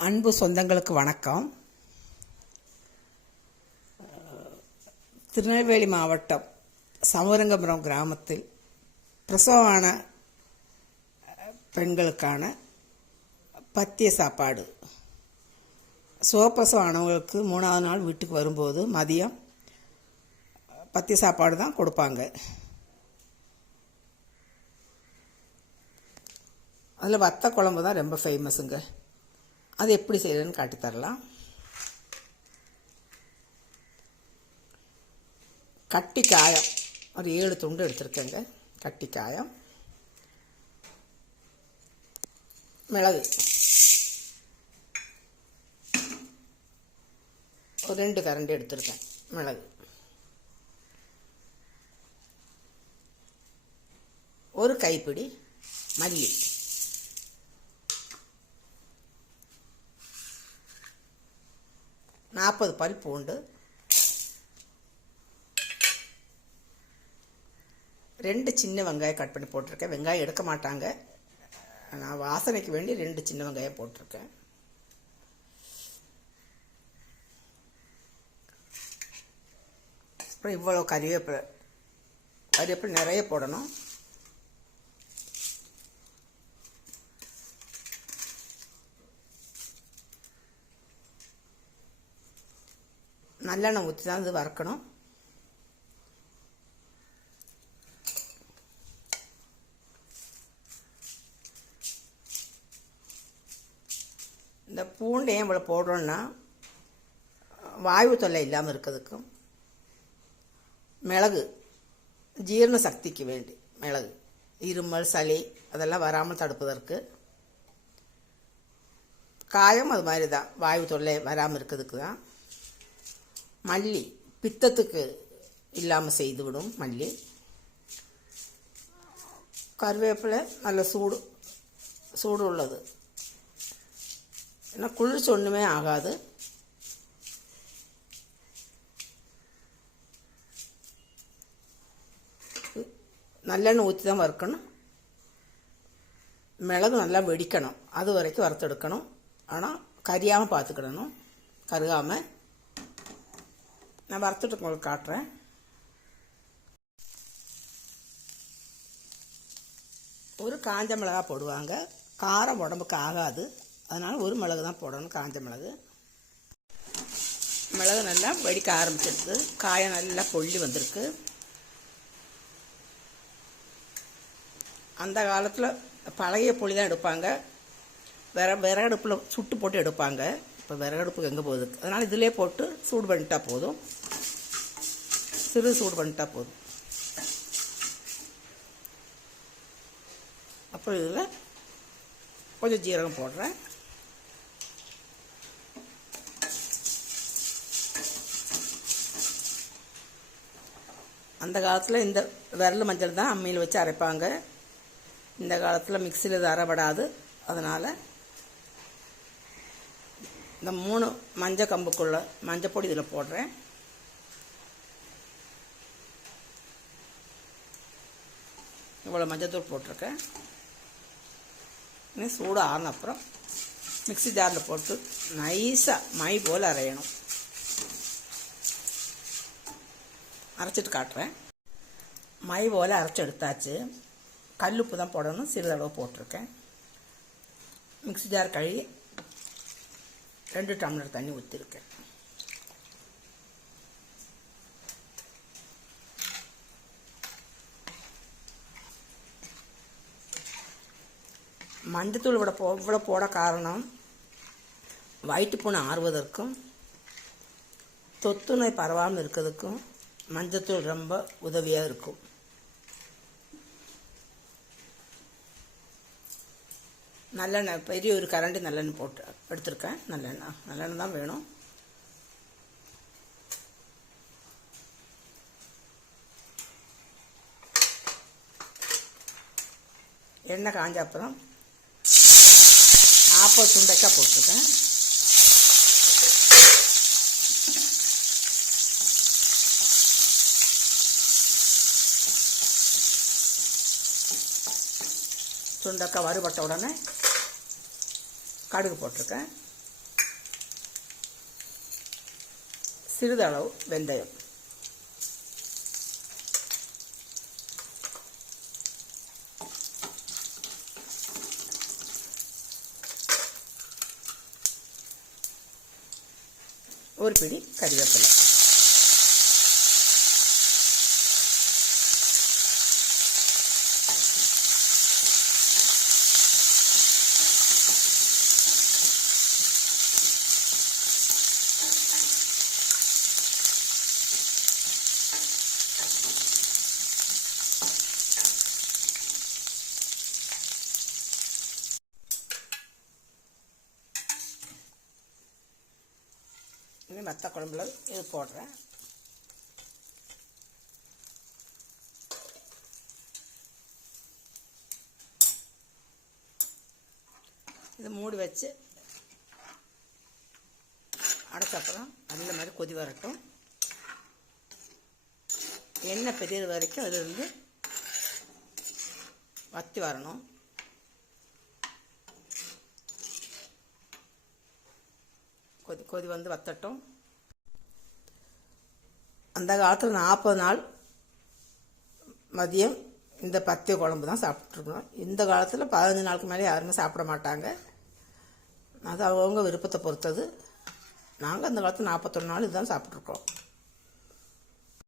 அன்பு சொந்தங்களுக்கு வணக்கம். திருநெல்வேலி மாவட்டம் சமரங்கபுரம் கிராமத்தில் பிரசவமான பெண்களுக்கான பத்திய சாப்பாடு. சுகப்பிரசவம் ஆனவங்களுக்கு மூணாவது நாள் வீட்டுக்கு வரும்போது மதியம் பத்திய சாப்பாடு தான் கொடுப்பாங்க. அதில் வத்த குழம்பு தான் ரொம்ப ஃபேமஸுங்க அது எப்படி செய்யறதுன்னு காட்டித்தரலாம் கட்டி காயம் ஒரு ஏழு துண்டு எடுத்திருக்கேங்க கட்டி காயம் மிளகு. ஒரு ரெண்டு கரண்டி எடுத்திருக்கேன் மிளகு. ஒரு கைப்பிடி மல்லி. நாற்பது பல் பூண்டு ரெண்டு சின்ன வெங்காயம் கட் பண்ணி போட்டிருக்கேன் வெங்காயம் எடுக்க மாட்டாங்க நான் வாசனைக்கு வேண்டி ரெண்டு சின்ன வெங்காயம் போட்டிருக்கேன் அப்புறம் இவ்வளோ கறிவேப்பிலை கறிவேப்பிலை நிறைய போடணும் நல்லெண்ணெய் ஊற்றி தான் இது வறுக்கணும். இந்த பூண்டு இவ்வளோ போடுறோன்னா வாயு தொல்லை இல்லாமல் இருக்கிறதுக்கும் மிளகு ஜீரண சக்திக்கு வேண்டி மிளகு இருமல் சளி அதெல்லாம் வராமல் தடுப்பதற்கு காயம் அது மாதிரி தான் வாயு தொல்லை வராமல் இருக்கிறதுக்கு தான். மல்லி பித்தத்துக்கு இல்லாமல் செய்துவிடும் மல்லி. கருவேப்பிலை நல்ல சூடு சூடு உள்ளது. ஏன்னா குளிர்ச்சி ஒன்றுமே ஆகாது. நல்லெண்ணெய் ஊற்றி தான் வறுக்கணும். மிளகு நல்லா வெடிக்கணும். அது வரைக்கும் வறுத்தெடுக்கணும். ஆனால் கரியாமல் பார்த்துக்கிடணும். கருகாமல் நான் வறுத்துட்டு உங்களுக்கு காட்டுறேன். ஒரு காஞ்ச மிளகா போடுவாங்க. காரம் உடம்புக்கு ஆகாது. அதனால் ஒரு மிளகு தான் போடணும் காஞ்ச மிளகு. மிளகு நல்லா வெடிக்க ஆரம்பிச்சிருக்கு காயம் நல்லா கொள்ளி வந்திருக்கு. அந்த காலத்தில் பழைய புளி தான் எடுப்பாங்க. விற விறகடுப்பில் சுட்டு போட்டு எடுப்பாங்க. இப்போ விறகடுப்புக்கு எங்கே போகுது? அதனால் இதிலே போட்டு சூடு பண்ணிட்டா போதும். சிறு சூடு பண்ணிட்டா போதும். அப்புறம் இதில் கொஞ்சம் ஜீரகம் போடுறேன். அந்த காலத்தில் இந்த விரல் மஞ்சள் தான் அம்மியில் வச்சு அரைப்பாங்க. இந்த காலத்தில் மிக்சியில் இது அரைபடாது. அதனால் இந்த மூணு மஞ்சள் கம்புக்குள்ள மஞ்சள் பொடி இதில் போடுறேன். இவ்வளோ மஞ்சத்தூள் போட்டிருக்கேன். இன்னும் சூடு ஆறின அப்புறம் மிக்சி ஜாரில் போட்டு நைஸாக மை போல் அரையணும். அரைச்சிட்டு காட்டுறேன். மை போல் அரைச்சி எடுத்தாச்சு. கல்லுப்பு தான் போடணும். சிறிதளவு போட்டிருக்கேன். மிக்சி ஜார் கழுவி ரெண்டு டம்ளர் தண்ணி ஊற்றிருக்கேன் மஞ்சத்தூள் இவ்வளோ போ இவ்வளோ போட காரணம் வயிற்றுப்புண் ஆறுவதற்கும் தொத்து நோய் பரவாமல் இருக்கிறதுக்கும் மஞ்சத்தூள் ரொம்ப உதவியாக இருக்கும். நல்லெண்ணெய் பெரிய ஒரு கரண்டி நல்லெண்ணெய் போட்டு எடுத்திருக்கேன். நல்லெண்ணெய் நல்லெண்ணெய் தான் வேணும். எண்ணெய் காஞ்ச அப்புறம் நாற்பது சுண்டைக்காய் போட்டிருக்கேன். சுண்டக்காய் வறுபட்ட உடனே கடுகு போட்டிருக்கேன். சிறிதளவு வெந்தயம். ஒரு பிடி கறிவேப்பிலை. இனி மற்ற குழம்புல இது போடுறேன். இது மூடி வச்சு அடைச்சப்புறம் நல்ல மாதிரி கொதி வரட்டும். எண்ணெய் பெரியது வரைக்கும் அது வந்து வத்தி வரணும். கொதி கொதி வந்து வத்தட்டும். அந்த காலத்தில் நாற்பது நாள் மதியம் இந்த பத்திய குழம்பு தான் சாப்பிட்ருக்கணும் இந்த காலத்தில் பதினஞ்சு நாளுக்கு மேலே யாருமே சாப்பிட மாட்டாங்க. அது அவங்கவுங்க விருப்பத்தை பொறுத்தது. நாங்கள் அந்த காலத்தில் நாற்பத்தொன்று நாள் இதுதான் சாப்பிட்ருக்கோம்